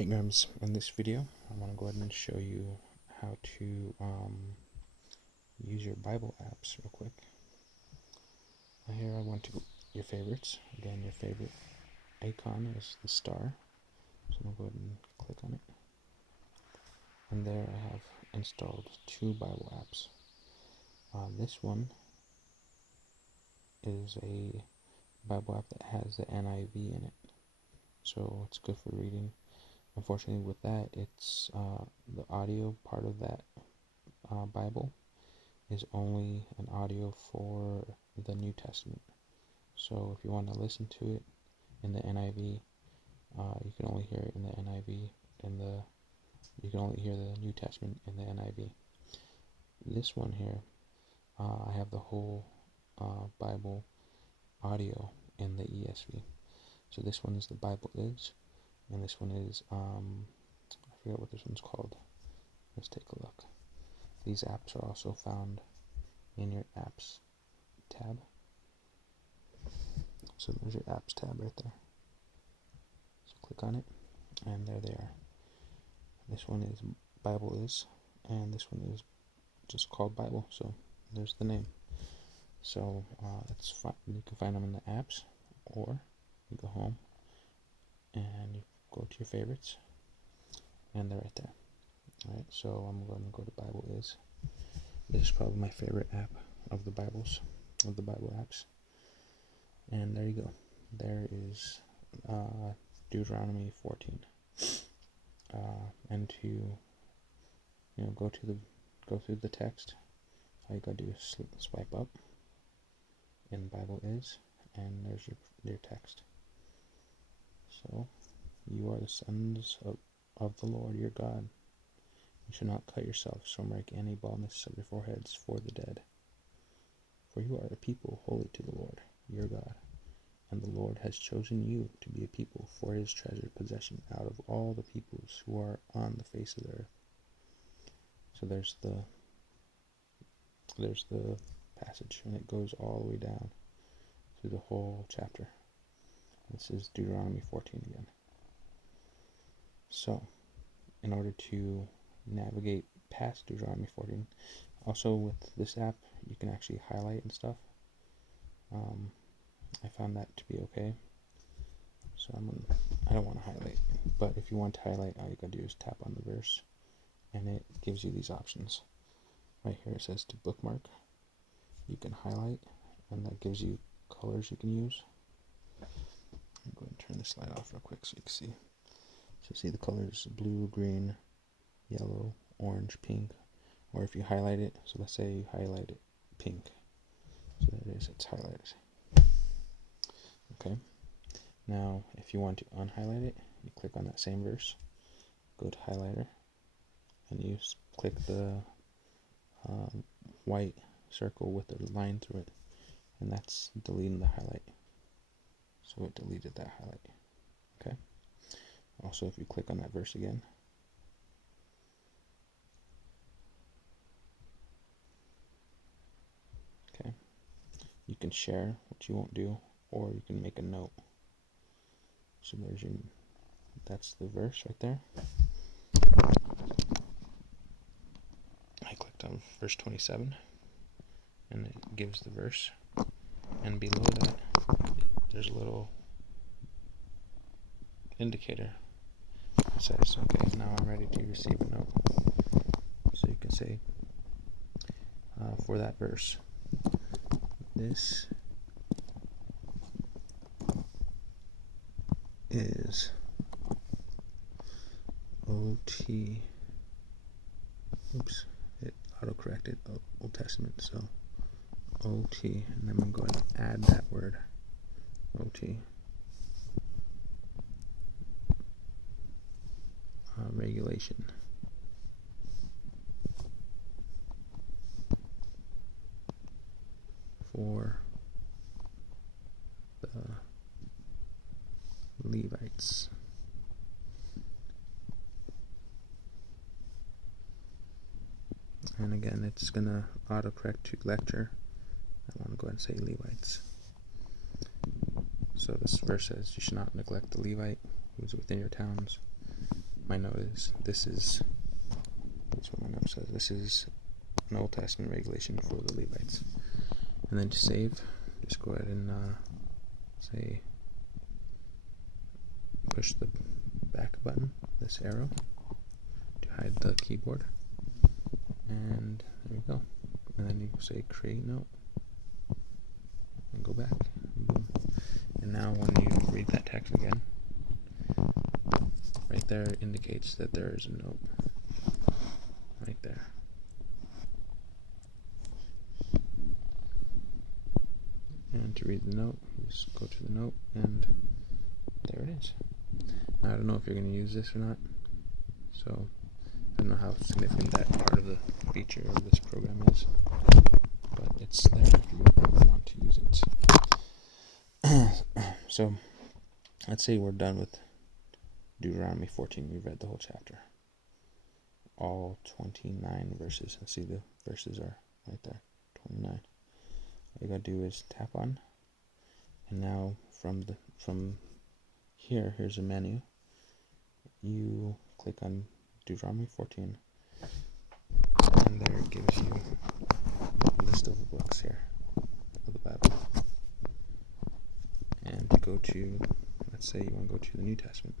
Hey Grams, in this video I want to go ahead and show you how to use your Bible apps real quick. Here I went to your favorites. Again, your favorite icon is the star, so I'm going to go ahead and click on it. And there I have installed two Bible apps. This one is a Bible app that has the NIV in it, so it's good for reading. Unfortunately, with that, it's the audio part of that Bible is only an audio for the New Testament. So if you want to listen to it in the NIV, you can only hear it in the NIV, and you can only hear the New Testament in the NIV. This one here, I have the whole Bible audio in the ESV. So this one is the Bible Is, and this one is I forget what this one's called. Let's take a look. These apps are also found in your apps tab. So there's your apps tab right there. So click on it, and there they are. This one is Bible Is, and this one is just called Bible. So there's the name. So it's fine. You can find them in the apps, or you go home and you go to your favorites, and they're right there. Alright, so I'm going to go to Bible Is. This is probably my favorite app of the Bible apps. And there you go. There is Deuteronomy 14. And to go through the text, all you gotta do is swipe up in Bible Is, and there's your text. So, you are the sons of the Lord your God. You shall not cut yourselves, nor make any baldness of your foreheads for the dead. For you are a people holy to the Lord your God, and the Lord has chosen you to be a people for his treasured possession out of all the peoples who are on the face of the earth. So there's the passage, and it goes all the way down through the whole chapter. This is Deuteronomy 14 again. So, in order to navigate past Deuteronomy 14, also with this app, you can actually highlight and stuff. I found that to be okay. So I don't want to highlight, but if you want to highlight, all you gotta do is tap on the verse, and it gives you these options. Right here it says to bookmark. You can highlight, and that gives you colors you can use. I'm going to turn this light off real quick so you can see. So see the colors: blue, green, yellow, orange, pink. Or if you highlight it, so let's say you highlight it pink. So there it is, it's highlighted. Okay. Now, if you want to unhighlight it, you click on that same verse, go to highlighter, and you click the white circle with the line through it, and that's deleting the highlight. So it deleted that highlight. Okay. Also, if you click on that verse again, okay, you can share, which you won't do, or you can make a note. So that's the verse right there. I clicked on verse 27, and it gives the verse, and below that there's a little indicator that says, okay, now I'm ready to receive a note. So you can say, for that verse, this is OT. Oops, it auto-corrected Old Testament, so OT, and I'm going to go ahead and add that word, OT. Regulation. For the Levites. And again, it's going to autocorrect to lecture. I want to go ahead and say Levites. So this verse says, you should not neglect the Levite who is within your towns, my note is, this is what my note says. This is an Old Testament regulation for the Levites. And then to save, just go ahead and say, push the back button, this arrow, to hide the keyboard. And there we go. And then you say create note, and go back. Boom. And now when you read that text again, right there indicates that there is a note. Right there. And to read the note, just go to the note, and there it is. Now, I don't know if you're going to use this or not, so I don't know how significant that part of the feature of this program is, but it's there if you want to use it. So, let's say we're done with Deuteronomy 14. We've read the whole chapter. All 29 verses. Let's see, the verses are right there. 29. All you gotta do is tap on, and now from here, here's a menu. You click on Deuteronomy 14, and there it gives you a list of the books here of the Bible. And to go to, let's say you want to go to the New Testament,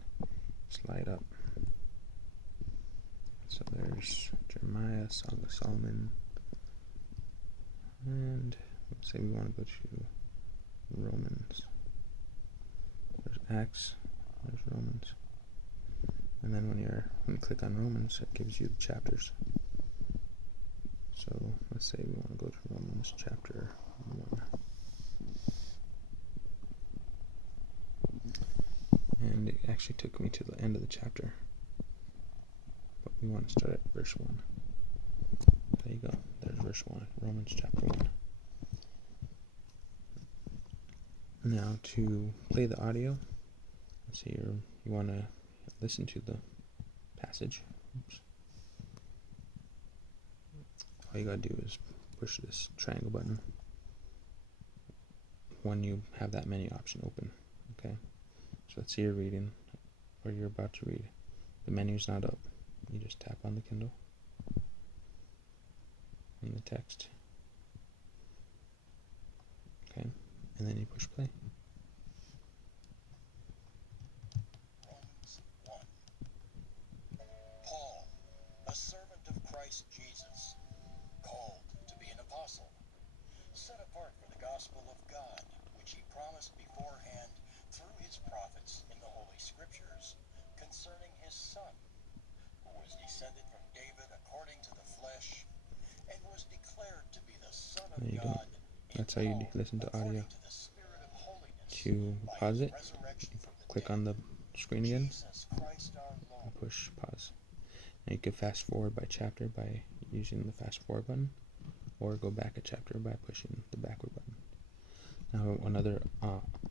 slide up. So there's Jeremiah, Song of Solomon, and let's say we want to go to Romans. There's Acts, there's Romans, and then when you click on Romans, it gives you the chapters. So let's say we want to go to Romans chapter 1, and it actually took me to the end of the chapter, but we want to start at verse 1. There you go. There's verse 1, Romans chapter 1. Now to play the audio, let's see, you want to listen to the passage. Oops. All you gotta do is push this triangle button when you have that menu option open. Okay, so let's say you're reading, or you're about to read. The menu's not up. You just tap on the Kindle and the text. Okay, and then you push play. Romans 1. Paul, a servant of Christ Jesus, called to be an apostle, set apart for the gospel of God, which he promised beforehand through his prophets in the Holy Scriptures, concerning his Son, who was descended from David according to the flesh, and was declared to be the Son of There you go. God. That's how you listen to audio. To pause it, click on the screen again, and push pause. And you can fast forward by chapter by using the fast forward button, or go back a chapter by pushing the backward button. Now another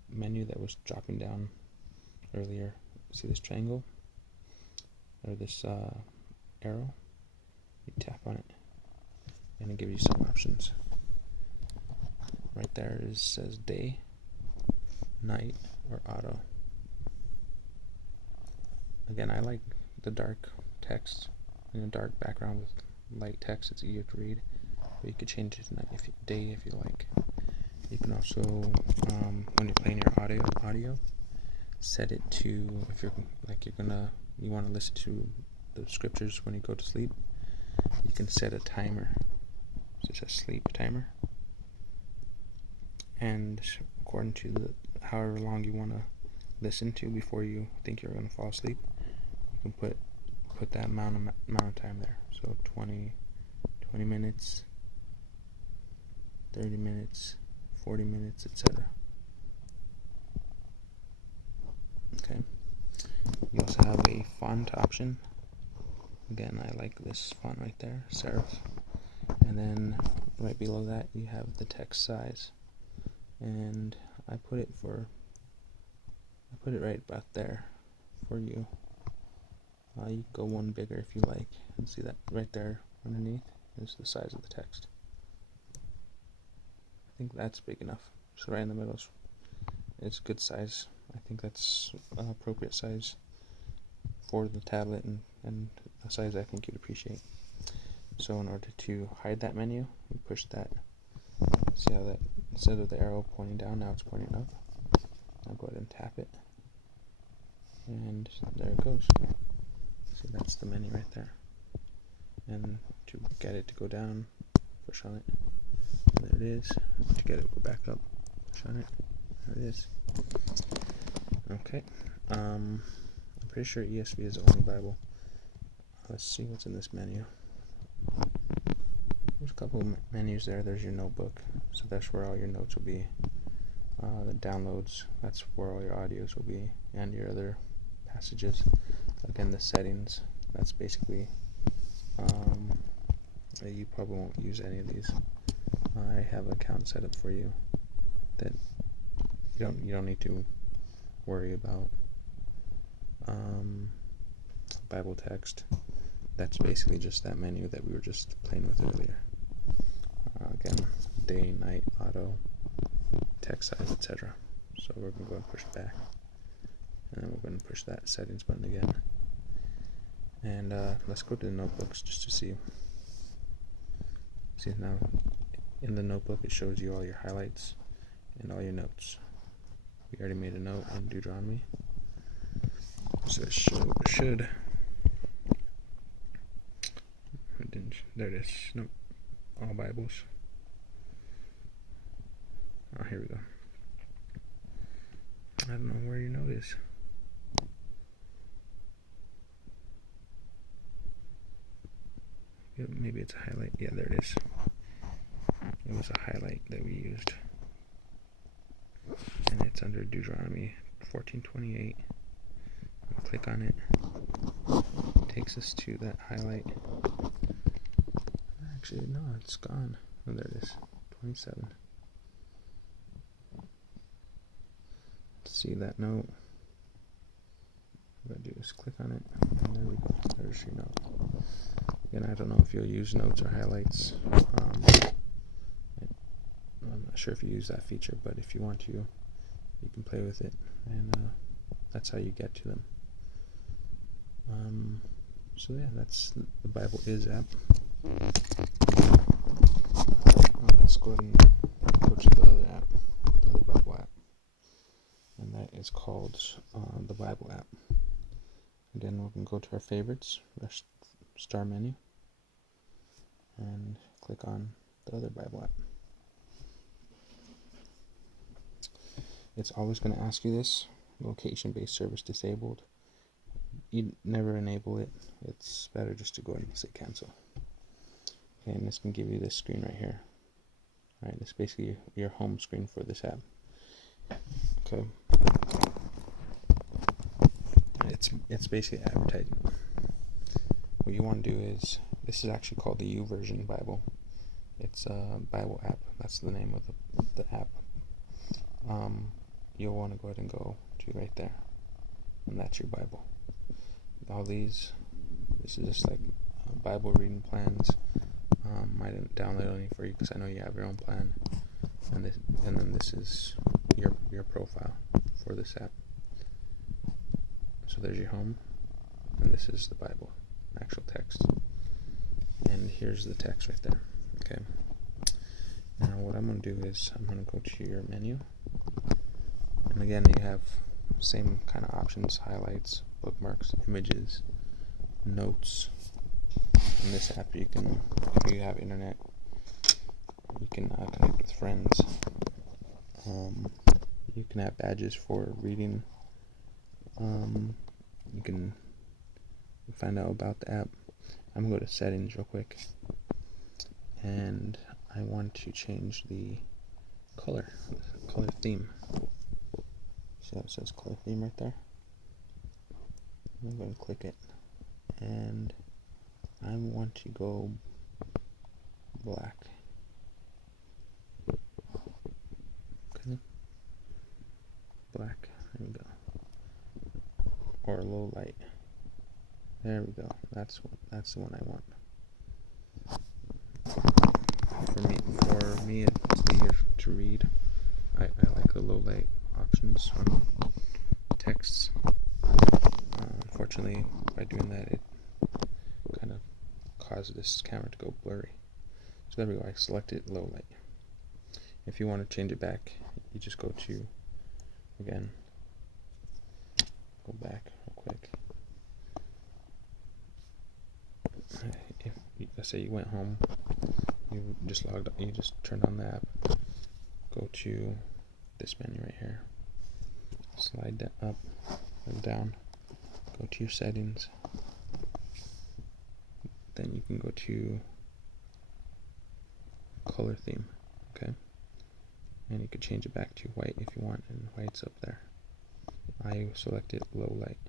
menu that was dropping down earlier, see this triangle, or this arrow? You tap on it, and it gives you some options. Right there says day, night, or auto. Again, I like the dark text, dark background with light text. It's easier to read, but you could change it to night day if you like. You can also, when you're playing your audio, set it to, if you're like you want to listen to the scriptures when you go to sleep. You can set a timer. It's a sleep timer. And according to however long you want to listen to before you think you're going to fall asleep, you can put that amount of time there. So 20 minutes, 30 minutes, 40 minutes, etc. Okay. You also have a font option. Again, I like this font right there, serif. And then right below that you have the text size. And I put it right about there for you. You can go one bigger if you like. And see that right there underneath is the size of the text. I think that's big enough. So right in the middle is good size. I think that's appropriate size for the tablet and a size I think you'd appreciate. So in order to hide that menu, we push that. See how that, instead of the arrow pointing down, now it's pointing up. I'll go ahead and tap it, and there it goes. See, that's the menu right there. And to get it to go down, push on it. There it is. To get it to go back up, push on it. There it is. Okay. I'm pretty sure ESV is the only Bible. Let's see what's in this menu. There's a couple of menus there. There's your notebook, so that's where all your notes will be. The downloads, that's where all your audios will be, and your other passages. Again, the settings, that's basically, you probably won't use any of these. I have an account set up for you that you don't need to worry about. Bible text, that's basically just that menu that we were just playing with earlier. Again, day, night, auto, text size, etc. So we're going to go and push it back, and then we're going to push that settings button again. And let's go to the notebooks just to see. See, now in the notebook it shows you all your highlights and all your notes. We already made a note in Deuteronomy, so it should. There it is. Nope. All Bibles. Oh, here we go. I don't know where your note is. Maybe it's a highlight. Yeah, there it is. It was a highlight that we used. And it's under Deuteronomy 14:28. Click on it. It takes us to that highlight. Actually, no, it's gone. Oh, there it is. 27. See that note? What I do is click on it, and there we go. There's your note. Again, I don't know if you'll use notes or highlights. I'm not sure if you use that feature, but if you want to, you can play with it, and that's how you get to them. So yeah, that's the Bible Is app. Let's go ahead and go to the other app, the other Bible app, and that is called the Bible app. Again, we can go to our favorites, our star menu, and click on the other Bible app. It's always going to ask you this: location-based service disabled. You never enable it. It's better just to go ahead and say cancel. Okay, and this can give you this screen right here. Alright, it's basically your home screen for this app. Okay. It's basically advertising. What you want to do is, this is actually called the YouVersion Bible. It's a Bible app. That's the name of the app. You'll want to go ahead and go to right there, and that's your Bible. All these, this is just like Bible reading plans. I didn't download any for you because I know you have your own plan, and then this is your profile for this app. So there's your home, and this is the Bible, actual text, and here's the text right there. Okay. Now what I'm going to do is I'm going to go to your menu, and again you have same kind of options: highlights, bookmarks, images, notes. In this app, you can, if you have internet, you can connect with friends. You can have badges for reading. You can find out about the app. I'm going to go to settings real quick, and I want to change the color theme. See how it says color theme right there? I'm going to click it, and I want to go black. Okay. Black. There we go. Or low light. There we go. That's the one I want. For me, it's easier to read. I like the low light options on texts. unfortunately, by doing that, it kind of caused this camera to go blurry. So there we go. I selected low light. If you want to change it back, you just go to, again, go back real quick. If let's say you went home, you just logged, you just turned on the app, go to this menu right here, slide that up and down, go to your settings, then you can go to color theme, okay, and you could change it back to white if you want, and white's up there. I selected low light.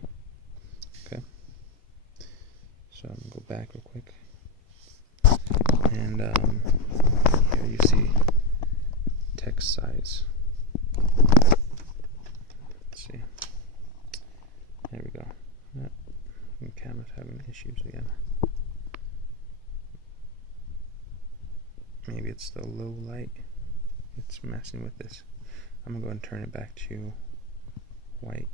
Okay, so I'm gonna go back real quick, and here you see text size. Let's see. There we go. The camera's having issues again. Maybe it's the low light. It's messing with this. I'm gonna go and turn it back to white,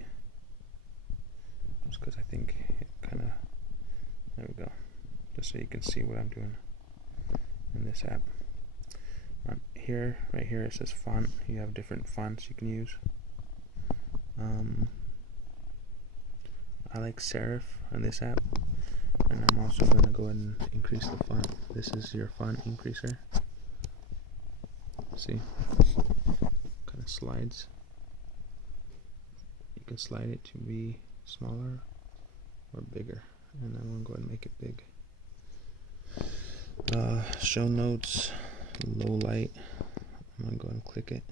just because I think it kind of. There we go. Just so you can see what I'm doing in this app. Here, right here, it says font. You have different fonts you can use. I like serif on this app, and I'm also going to go ahead and increase the font. This is your font increaser. See, kind of slides. You can slide it to be smaller or bigger, and I'm going to go ahead and make it big. Show notes, low light. I'm going to go ahead and click it,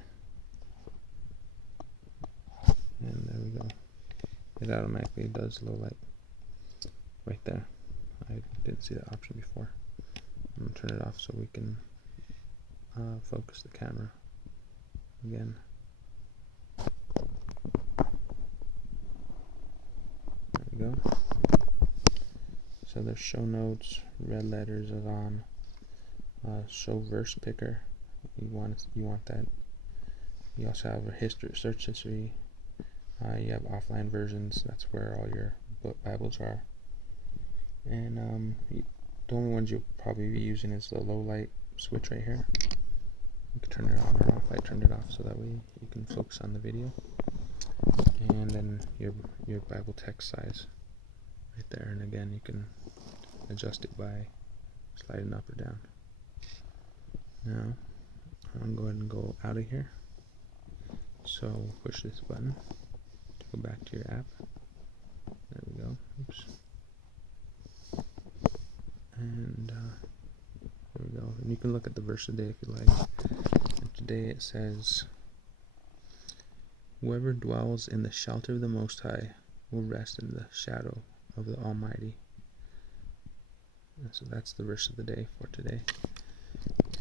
and there we go. It automatically does low light right there. I didn't see that option before. I'm going to turn it off so we can focus the camera again. There we go. So there's show notes, red letters is on. Show verse picker. You want that. You also have a search history. You have offline versions. That's where all your Bibles are. And the only ones you'll probably be using is the low light switch right here. You can turn it on or off. I turned it off so that way you can focus on the video. And then your Bible text size right there. And again, you can adjust it by sliding up or down. Now, I'm going to go out of here. So push this button to go back to your app. There we go. Oops. And there we go. And you can look at the verse of the day if you like. And today it says, "Whoever dwells in the shelter of the Most High will rest in the shadow of the Almighty." And so that's the verse of the day for today.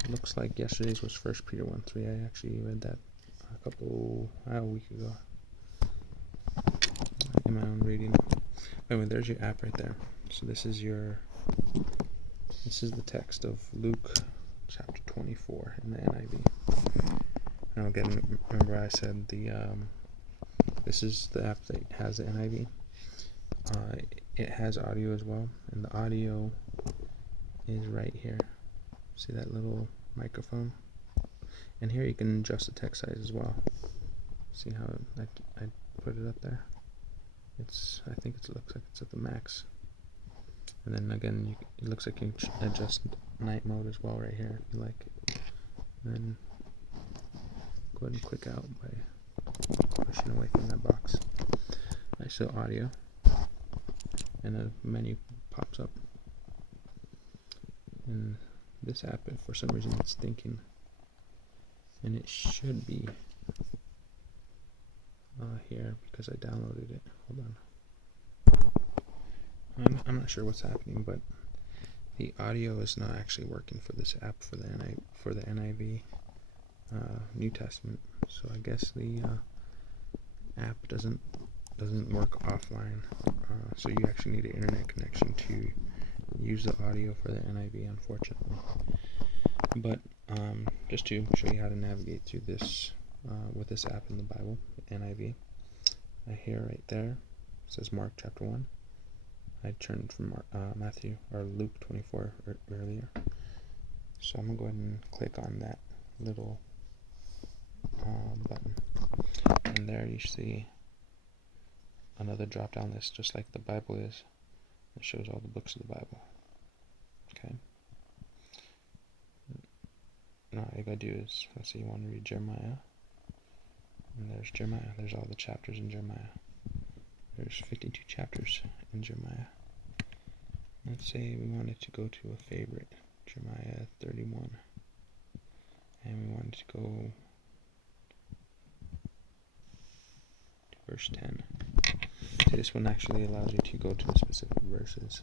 It looks like yesterday's was 1 Peter 1:3. I actually read that a week ago in my own reading. Anyway, there's your app right there. So this is the text of Luke chapter 24 in the NIV. Now again, remember I said this is the app that has the NIV. It has audio as well, and the audio is right here. See that little microphone? And here you can adjust the text size as well. See how I put it up there? I think it looks like it's at the max. And then again, it looks like you can adjust night mode as well right here if you like. And then go ahead and click out by pushing away from that box. I show audio, and a menu pops up. And this app, for some reason, it's thinking, and it should be here because I downloaded it. Hold on. I'm not sure what's happening, but the audio is not actually working for this app for the NIV New Testament. So I guess the app doesn't work offline. So you actually need an internet connection to use the audio for the NIV, unfortunately. But just to show you how to navigate through this with this app in the Bible, NIV, here right there, it says Mark chapter 1. I turned from Matthew or Luke 24 earlier. So I'm gonna go ahead and click on that little button, and there you see another drop down list, just like the Bible is. It shows all the books of the Bible. Okay. Now all you gotta do is, let's say you want to read Jeremiah, and there's Jeremiah. There's all the chapters in Jeremiah. There's 52 chapters in Jeremiah. Let's say we wanted to go to a favorite, Jeremiah 31, and we wanted to go to verse 10. So this one actually allows you to go to the specific verses,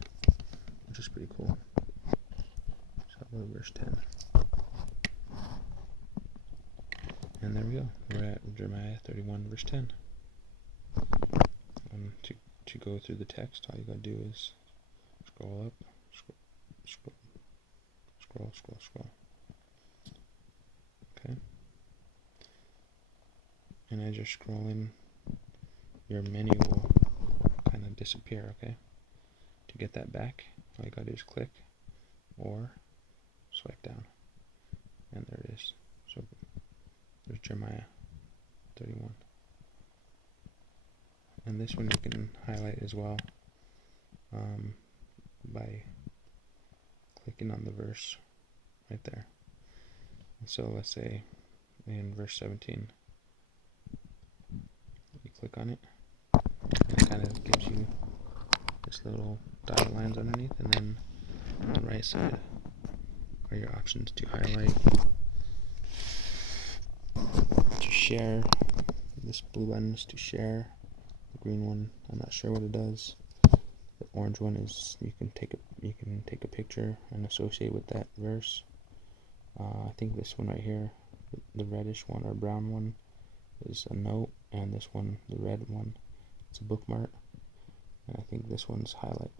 which is pretty cool. So I'll go to verse 10. And there we go. We're at Jeremiah 31, verse 10. To go through the text, all you gotta do is scroll up, scroll. Okay. And as you're scrolling, your menu will kind of disappear, okay? To get that back, all you gotta do is click or swipe down. And there it is. So there's Jeremiah 31. And this one you can highlight as well by clicking on the verse right there. And so let's say in verse 17, you click on it, and it kind of gives you this little dotted lines underneath, and then on the right side are your options to highlight, to share. This blue button is to share. The green one, I'm not sure what it does. The orange one is you can take a picture and associate with that verse. I think this one right here, the reddish one or brown one, is a note, and this one, the red one, it's a bookmark, and I think this one's highlight.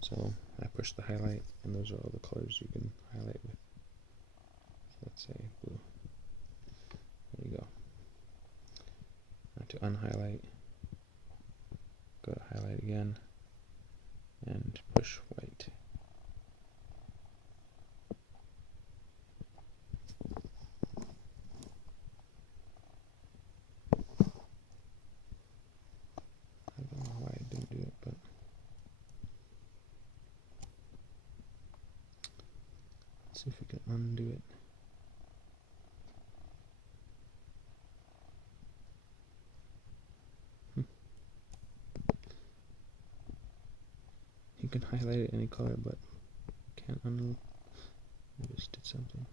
So I push the highlight, and those are all the colors you can highlight with. So let's say blue. There you go. Now to unhighlight, go to highlight again and push white. I don't know why I didn't do it, but let's see if we can undo it. You can highlight it any color, but can't undo. I just did something.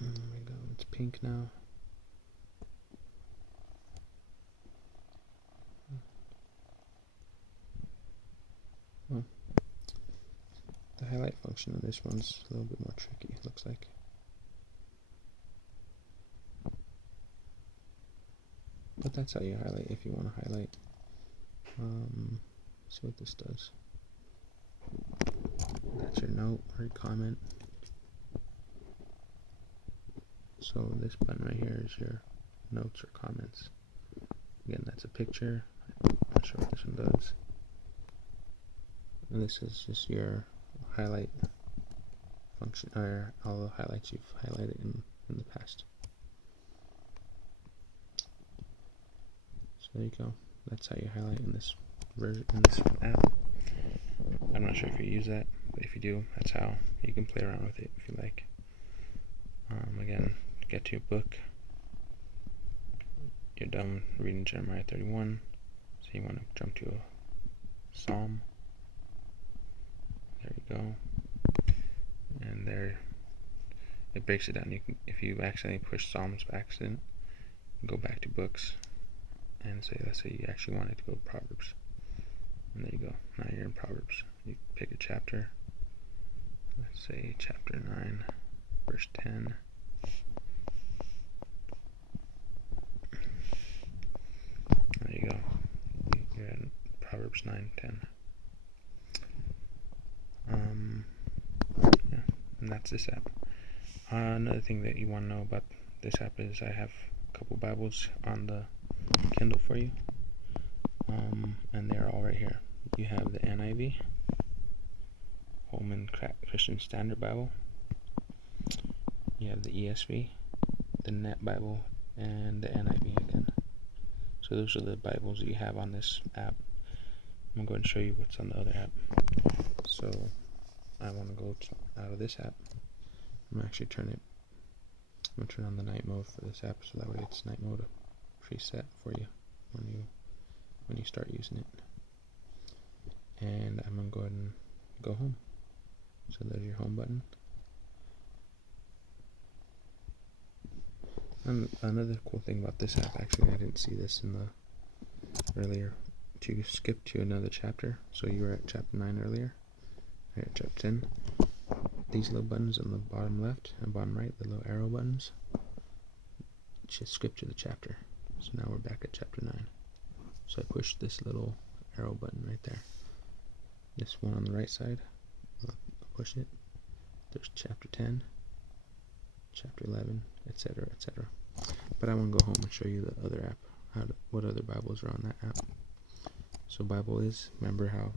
There we go. It's pink now. Oh. The highlight function on this one's a little bit more tricky, it looks like. But that's how you highlight if you want to highlight. Let's see what this does. That's your note or your comment. So this button right here is your notes or comments. Again, that's a picture. I'm not sure what this one does. And this is just your highlight function, or all the highlights you've highlighted in the past. So there you go. That's how you highlight in this version, in this app. I'm not sure if you use that, but if you do, that's how you can play around with it if you like. Again, get to your book. You're done reading Jeremiah 31, so you want to jump to a psalm. There you go. And there, it breaks it down. You can, if you accidentally push Psalms by accident, go back to books and say, let's say you actually wanted to go to Proverbs. And there you go. Now you're in Proverbs. You pick a chapter. Let's say chapter 9, verse 10. There you go. You're in Proverbs 9:10. Yeah, and that's this app. Another thing that you want to know about this app is I have a couple Bibles on the Kindle for you. And they're all right here. You have the NIV, Holman Christian Standard Bible. You have the ESV, the Net Bible, and the NIV again. So those are the Bibles that you have on this app. I'm going to go ahead and show you what's on the other app. So I want to go out of this app. I'm going to turn on the night mode for this app, so that way it's night mode preset for you when you start using it. And I'm going to go ahead and go home. So there's your home button. And another cool thing about this app, actually, I didn't see this in the earlier, to skip to another chapter. So you were at chapter 9 earlier, right at chapter 10. These little buttons on the bottom left and bottom right, the little arrow buttons, just skip to the chapter. So now we're back at chapter 9. So I push this little arrow button right there. This one on the right side, I'll push it. There's chapter 10, chapter 11, etc., etc. But I want to go home and show you the other app, what other Bibles are on that app. So Bible is, remember how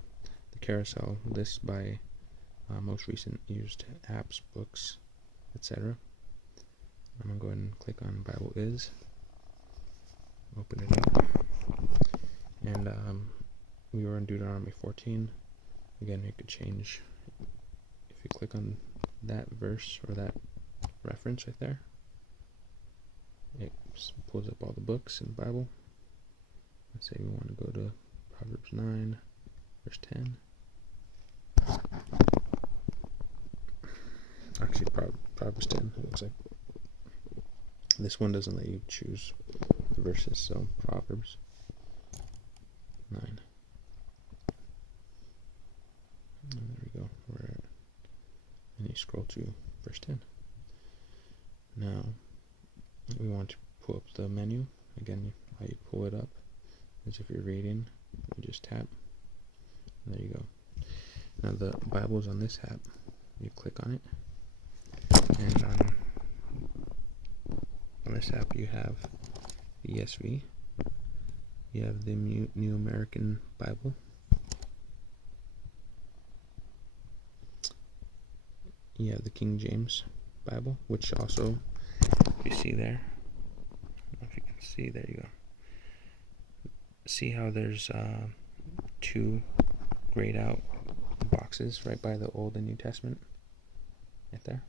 the carousel lists by most recent used apps, books, etc. I'm going to go ahead and click on Bible is, open it up, and we were in Deuteronomy 14. Again, you could change, if you click on that verse or that reference right there, it pulls up all the books in the Bible. Let's say we want to go to Proverbs 9, verse 10. Actually, Proverbs 10, it looks like. This one doesn't let you choose the verses, so Proverbs 9. And there we go. And you scroll to verse 10. Now, we want to pull up the menu. Again, how you pull it up is if you're reading, you just tap. And there you go. Now, the Bible's on this app. You click on it. And on this app, you have the ESV. You have the New American Bible. You have the King James Bible, which also, if you see there, I don't know if you can see, there you go. See how there's two grayed out boxes right by the Old and New Testament? Right there?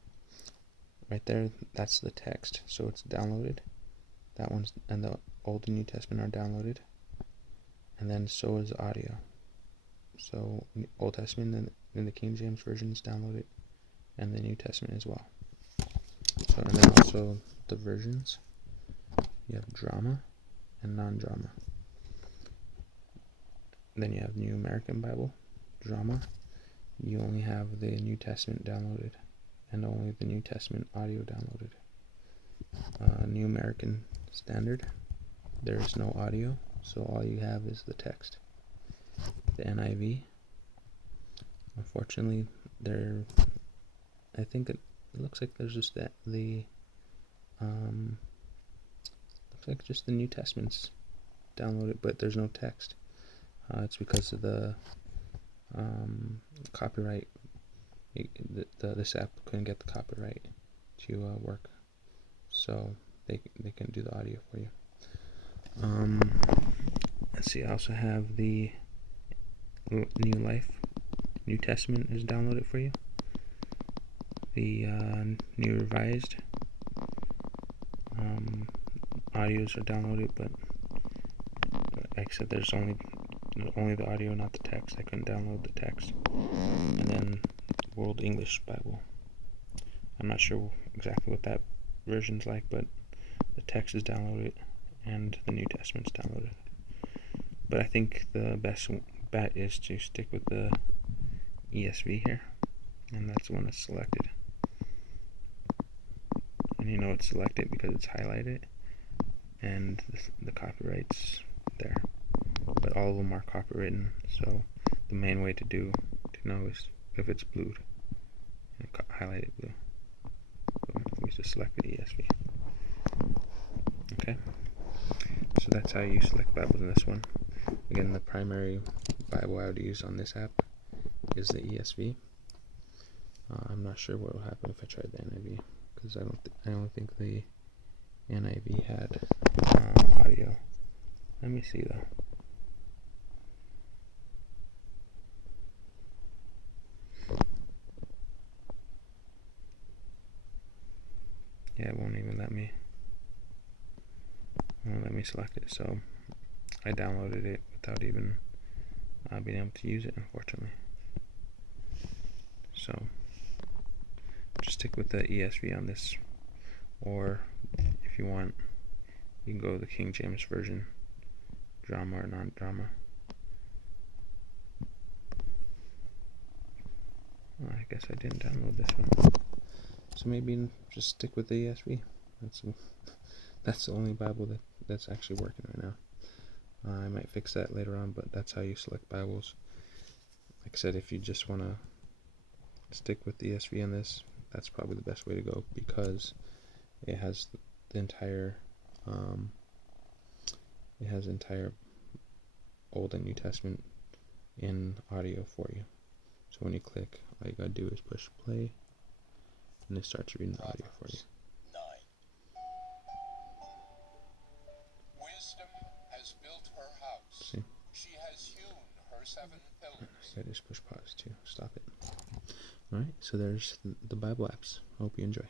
Right there, that's the text, so it's downloaded. That one's, and the Old and New Testament are downloaded. And then so is audio. So Old Testament and the King James Version is downloaded, and the New Testament as well. So, and then also the versions. You have drama and non-drama. Then you have New American Bible, drama. You only have the New Testament downloaded, and only the New Testament audio downloaded. New American Standard, there is no audio, so all you have is the text. The NIV, unfortunately, I think it looks like there's just looks like just the New Testament's downloaded, but there's no text. It's because of the copyright. This app couldn't get the copyright to work, so they can do the audio for you. Let's see. I also have the New Life, New Testament is downloaded for you. The New Revised audios are downloaded, but like I said, there's only the audio, not the text. I couldn't download the text. And then World English Bible. I'm not sure exactly what that version's like, but the text is downloaded and the New Testament's downloaded. But I think the best bet is to stick with the ESV here, and that's the one that's selected. And you know it's selected because it's highlighted and the copyright's there. But all of them are copywritten, so the main way to know is if it's blued and highlighted blue. So we just select the ESV. Okay. So that's how you select Bibles in this one. Again, the primary Bible I would use on this app is the ESV. I'm not sure what will happen if I tried the NIV, because I don't think the NIV had audio. Let me see though. Yeah, it won't even let me. Won't let me select it. So I downloaded it without even being able to use it, unfortunately. So just stick with the ESV on this, or if you want, you can go to the King James Version, drama or non-drama. Well, I guess I didn't download this one, so maybe just stick with the ESV. That's the only Bible that's actually working right now. I might fix that later on, but that's how you select Bibles. Like I said, if you just want to stick with the ESV on this, that's probably the best way to go, because it has the entire Old and New Testament in audio for you. So when you click, all you gotta do is push play, and it starts reading the audio for you. 9. Wisdom has built her house. See? She has hewn her 7 pillars. You gotta just push pause to stop it. Alright, so there's the Bible apps. I hope you enjoy.